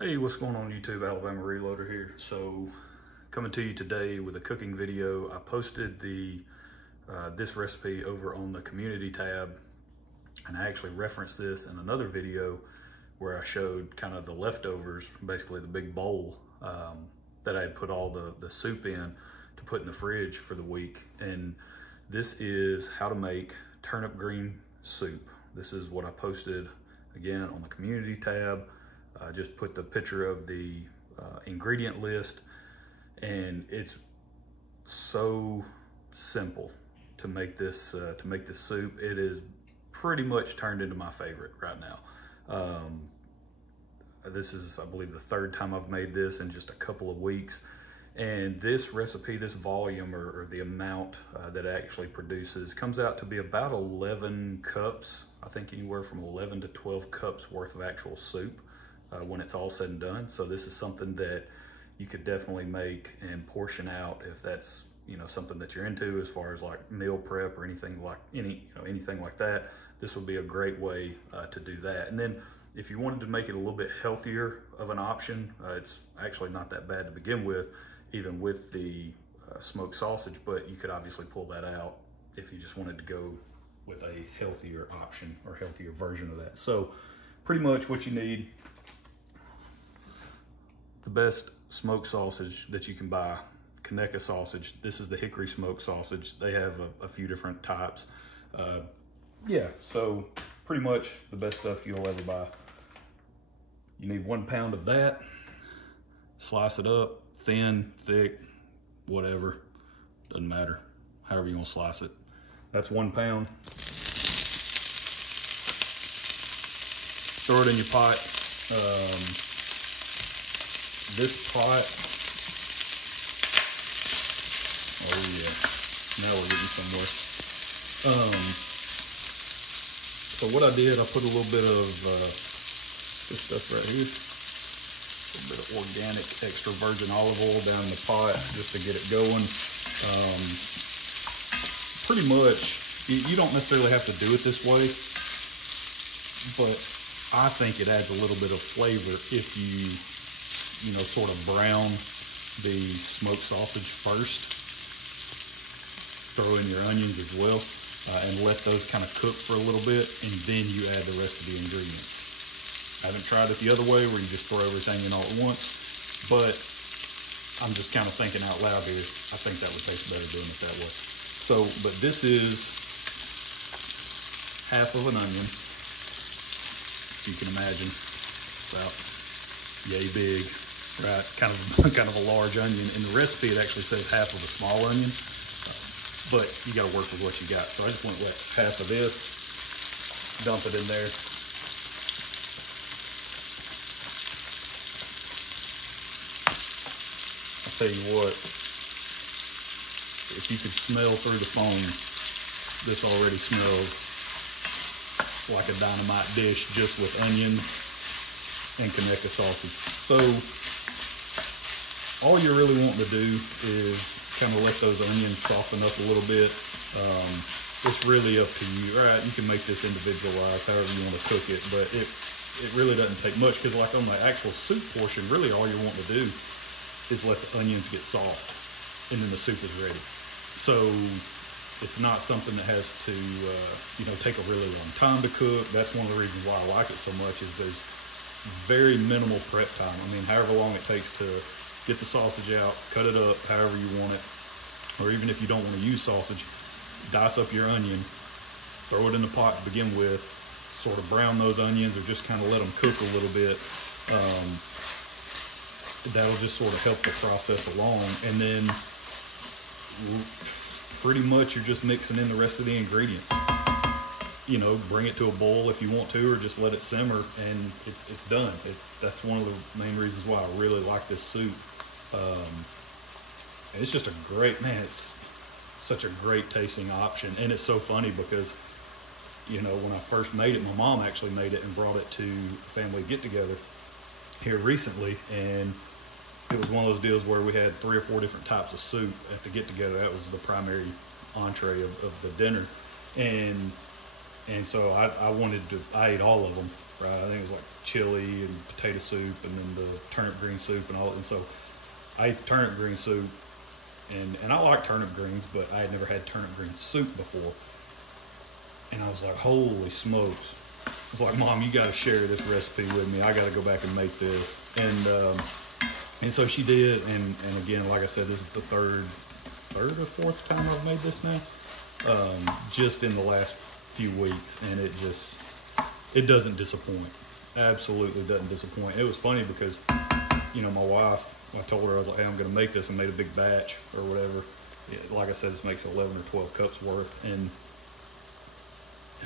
Hey, what's going on YouTube? Alabama Reloader here. So, coming to you today with a cooking video. I posted this recipe over on the community tab, and I actually referenced this in another video where I showed kind of the leftovers, basically the big bowl that I had put all the soup in to put in the fridge for the week. And this is how to make turnip green soup. This is what I posted again on the community tab. I just put the picture of the ingredient list, and it's so simple to make this soup. It is pretty much turned into my favorite right now. This is, I believe, the third time I've made this in just a couple of weeks. And this recipe, this volume or the amount that it actually produces comes out to be about 11 cups. I think anywhere from 11 to 12 cups worth of actual soup. When it's all said and done. So this is something that you could definitely make and portion out if that's, something that you're into as far as like meal prep or anything like anything like that. This would be a great way to do that. And then if you wanted to make it a little bit healthier of an option, it's actually not that bad to begin with, even with the smoked sausage, but you could obviously pull that out if you just wanted to go with a healthier option or healthier version of that. So pretty much what you need: the best smoked sausage that you can buy, Conecuh sausage. This is the hickory smoked sausage. They have a few different types. Yeah, so pretty much the best stuff you'll ever buy. You need 1 pound of that. Slice it up, thin, thick, whatever. Doesn't matter, however you want to slice it. That's 1 pound. Throw it in your pot. This pot, oh yeah, now we're getting somewhere. So what I did, I put a little bit of this stuff right here, a little bit of organic extra virgin olive oil down in the pot just to get it going. Pretty much, you don't necessarily have to do it this way, but I think it adds a little bit of flavor if you sort of brown the smoked sausage first. Throw in your onions as well, and let those kind of cook for a little bit, and then you add the rest of the ingredients. I haven't tried it the other way where you just throw everything in all at once, but I'm just kind of thinking out loud here. I think that would taste better doing it that way. So, but this is half of an onion, if you can imagine, about yay big. Right, kind of a large onion. In the recipe, it actually says half of a small onion, but you got to work with what you got. So I just went with half of this, dump it in there. I'll tell you what, if you could smell through the foam, this already smells like a dynamite dish just with onions and Conecuh sausage. So all you're really wanting to do is kind of let those onions soften up a little bit. It's really up to you. All right, you can make this individualized however you want to cook it, but it really doesn't take much, because like on the actual soup portion, really all you're wanting to do is let the onions get soft, and then the soup is ready. So it's not something that has to take a really long time to cook. That's one of the reasons why I like it so much, is there's very minimal prep time. I mean, however long it takes to get the sausage out, cut it up however you want it, or even if you don't want to use sausage, dice up your onion, throw it in the pot to begin with, sort of brown those onions or just kind of let them cook a little bit. That'll just sort of help the process along, and then pretty much you're just mixing in the rest of the ingredients. Bring it to a boil if you want to, or just let it simmer, and it's done. That's one of the main reasons why I really like this soup. And it's just a great, man, it's such a great tasting option. And it's so funny because, when I first made it, my mom actually made it and brought it to a family get-together here recently, and it was one of those deals where we had 3 or 4 different types of soup at the get-together. That was the primary entree of the dinner. And so I ate all of them, right? I think it was like chili and potato soup, and then the turnip green soup and all. And so I ate turnip green soup, and I like turnip greens, but I had never had turnip green soup before. And I was like, holy smokes. I was like, Mom, you got to share this recipe with me. I got to go back and make this. And so she did. And again, like I said, this is the third or fourth time I've made this now, just in the last few weeks. And it doesn't disappoint. Absolutely doesn't disappoint. It was funny because, you know, my wife, I told her, I was like, hey, I'm going to make this, and made a big batch or whatever. Like I said, this makes 11 or 12 cups worth. And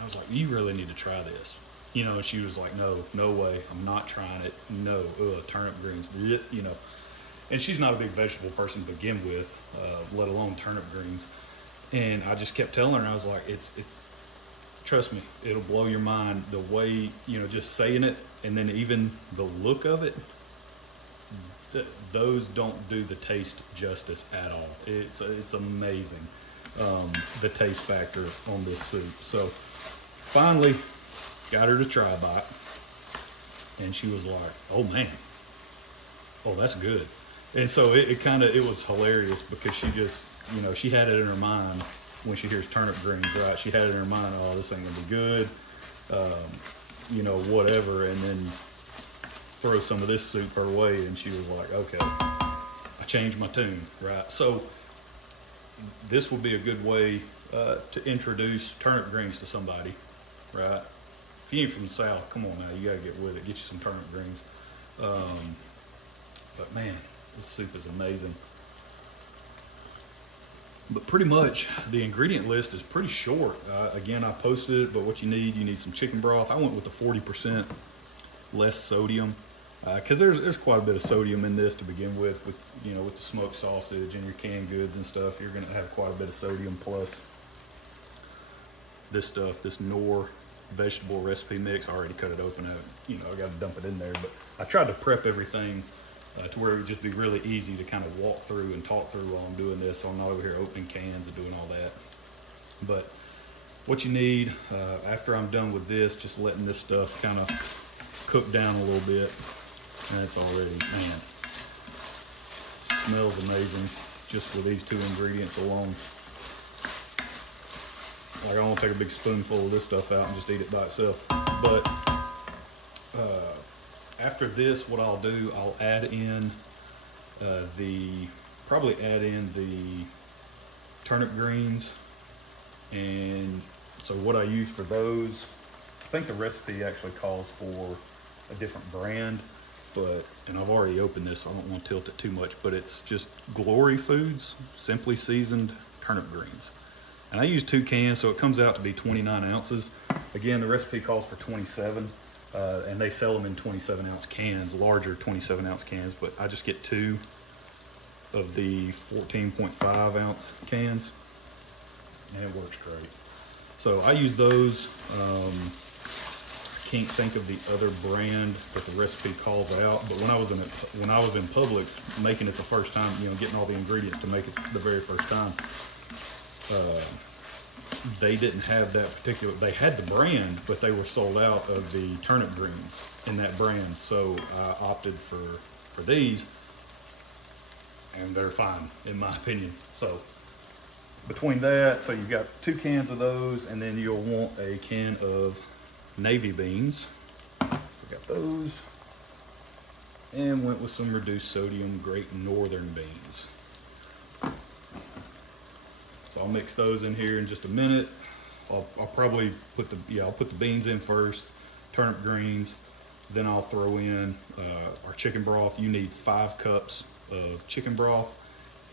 I was like, you really need to try this. You know, and she was like, no way. I'm not trying it. No, turnip greens, you know. And she's not a big vegetable person to begin with, let alone turnip greens. And I just kept telling her, I was like, it's trust me, it'll blow your mind the way, you know, just saying it, and then even the look of it, those don't do the taste justice at all. It's amazing, the taste factor on this soup. So finally got her to try a bite, and she was like, oh man, oh, that's good. And so it was hilarious because she just, you know, she had it in her mind when she hears turnip greens, right? She had it in her mind, oh, this ain't gonna be good, you know, whatever. And then throw some of this soup her way, and she was like, okay, I changed my tune, right? So this would be a good way to introduce turnip greens to somebody, right? If you ain't from the South, come on now, you gotta get with it. Get you some turnip greens. But man, this soup is amazing. But pretty much the ingredient list is pretty short. Again, I posted it, but what you need some chicken broth. I went with the 40% less sodium, because there's quite a bit of sodium in this to begin with you know, with the smoked sausage and your canned goods and stuff. You're gonna have quite a bit of sodium, plus this stuff, this Knorr vegetable recipe mix. I already cut it open. I got to dump it in there, but I tried to prep everything to where it would just be really easy to kind of walk through and talk through while I'm doing this, so I'm not over here opening cans and doing all that. But what you need, after I'm done with this, just letting this stuff kind of cook down a little bit, and it's already, man, smells amazing just with these two ingredients alone. Like, I want to take a big spoonful of this stuff out and just eat it by itself. But after this, what I'll do, I'll add in probably add in the turnip greens. And so what I use for those, I think the recipe actually calls for a different brand, and I've already opened this, so I don't want to tilt it too much, but it's just Glory Foods Simply Seasoned Turnip Greens. And I use 2 cans, so it comes out to be 29 ounces. Again, the recipe calls for 27, and they sell them in 27-ounce cans, larger 27-ounce cans, but I just get 2 of the 14.5-ounce cans, and it works great. So I use those. I can't think of the other brand that the recipe calls out, but when I was in Publix making it the first time, you know, getting all the ingredients to make it the very first time, they didn't have that particular, they had the brand, but they were sold out of the turnip greens in that brand. So I opted for these, and they're fine in my opinion. So between that, so you've got 2 cans of those, and then you'll want a can of navy beans. We got those, and went with some reduced sodium Great Northern beans. So I'll mix those in here in just a minute. I'll probably put the beans in first, turnip greens, then I'll throw in our chicken broth. You need 5 cups of chicken broth,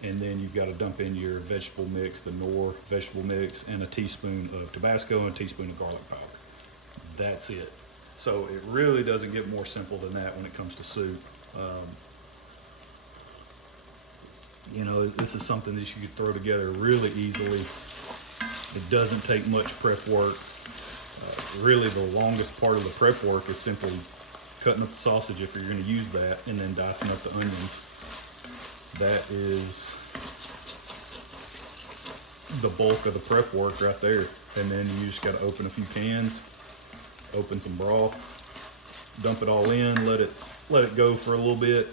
and then you've got to dump in your vegetable mix, the Knorr vegetable mix, and a teaspoon of Tabasco and a teaspoon of garlic powder. That's it. So it really doesn't get more simple than that when it comes to soup. You know, this is something that you could throw together really easily. It doesn't take much prep work. Really, the longest part of the prep work is simply cutting up the sausage if you're going to use that, and then dicing up the onions. That is the bulk of the prep work right there. And then you just got to open a few cans, open some broth, dump it all in, let it go for a little bit,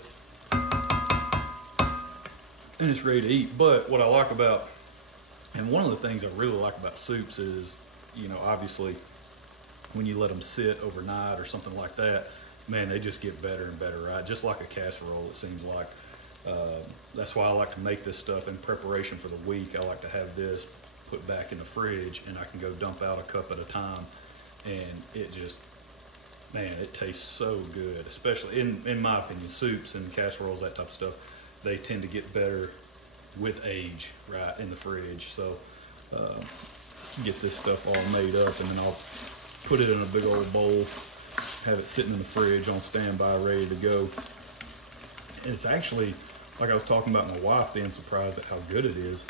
and it's ready to eat. But what I like about, and one of the things I really like about soups is, you know, obviously when you let them sit overnight or something like that, man, they just get better and better, right? Just like a casserole, it seems like. That's why I like to make this stuff in preparation for the week. I like to have this put back in the fridge, and I can go dump out a cup at a time, and it just, man, it tastes so good. Especially in my opinion, soups and casseroles, that type of stuff, they tend to get better with age, right, in the fridge. So get this stuff all made up, and then I'll put it in a big old bowl, have it sitting in the fridge on standby, ready to go. And it's actually, like I was talking about my wife being surprised at how good it is.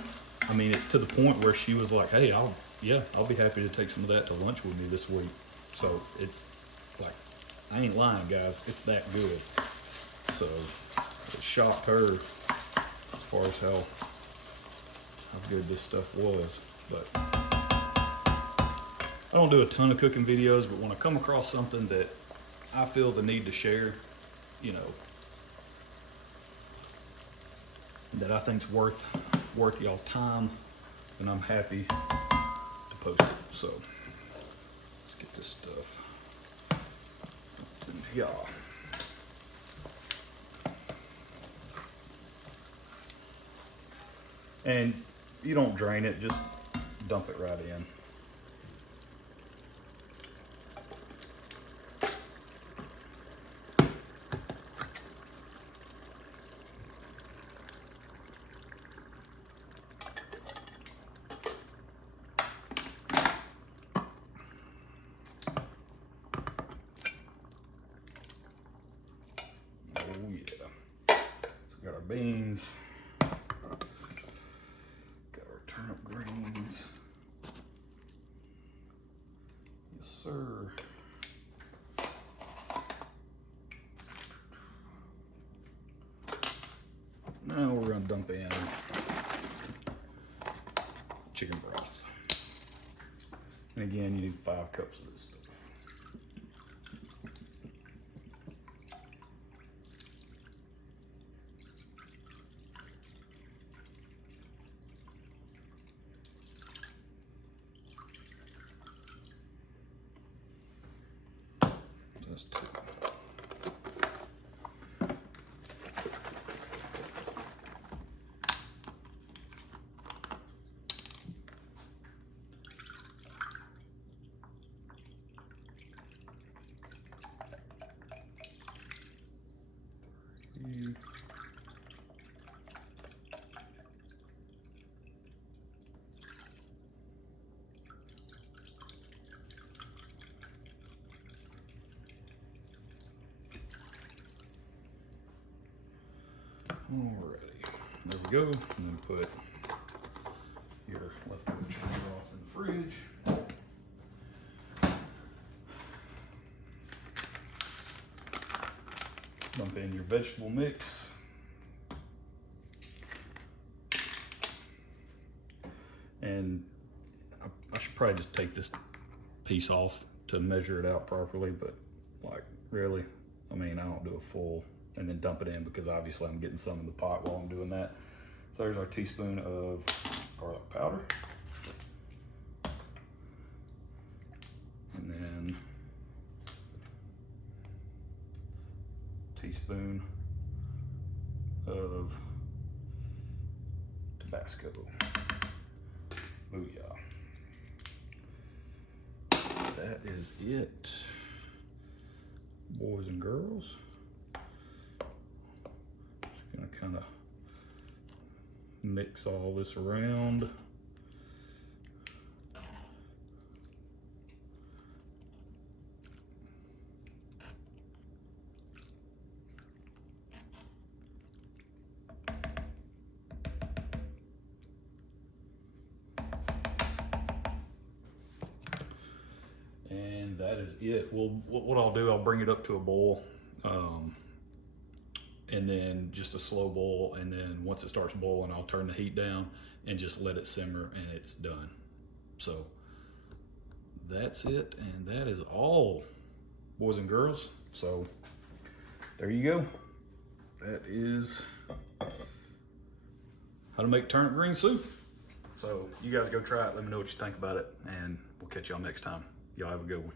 I mean, it's to the point where she was like, hey, I'll be happy to take some of that to lunch with me this week. So it's like, I ain't lying, guys, it's that good. So it shocked her as far as how good this stuff was. But I don't do a ton of cooking videos, but when I come across something that I feel the need to share, you know, that I think's worth y'all's time, then I'm happy to post it. So let's get this stuff in here. And you don't drain it, just dump it right in. Oh yeah. So we got our beans. Turnip greens. Yes, sir. Now we're going to dump in chicken broth. And again, you need 5 cups of this stuff. That's 2. Alrighty, there we go. And then put your leftover chicken broth in the fridge. Dump in your vegetable mix. And I should probably just take this piece off to measure it out properly, but like really, I mean, I don't do a full and then dump it in because obviously I'm getting some in the pot while I'm doing that. So there's our teaspoon of garlic powder. And then teaspoon of Tabasco. Booyah. That is it, boys and girls. Just gonna kind of mix all this around. And that is it. Well, what I'll do, I'll bring it up to a boil, and then just a slow boil, and then once it starts boiling, I'll turn the heat down and just let it simmer, and it's done. So that's it, and that is all, boys and girls. So there you go. That is how to make turnip green soup. So you guys go try it. Let me know what you think about it, and we'll catch y'all next time. Y'all have a good one.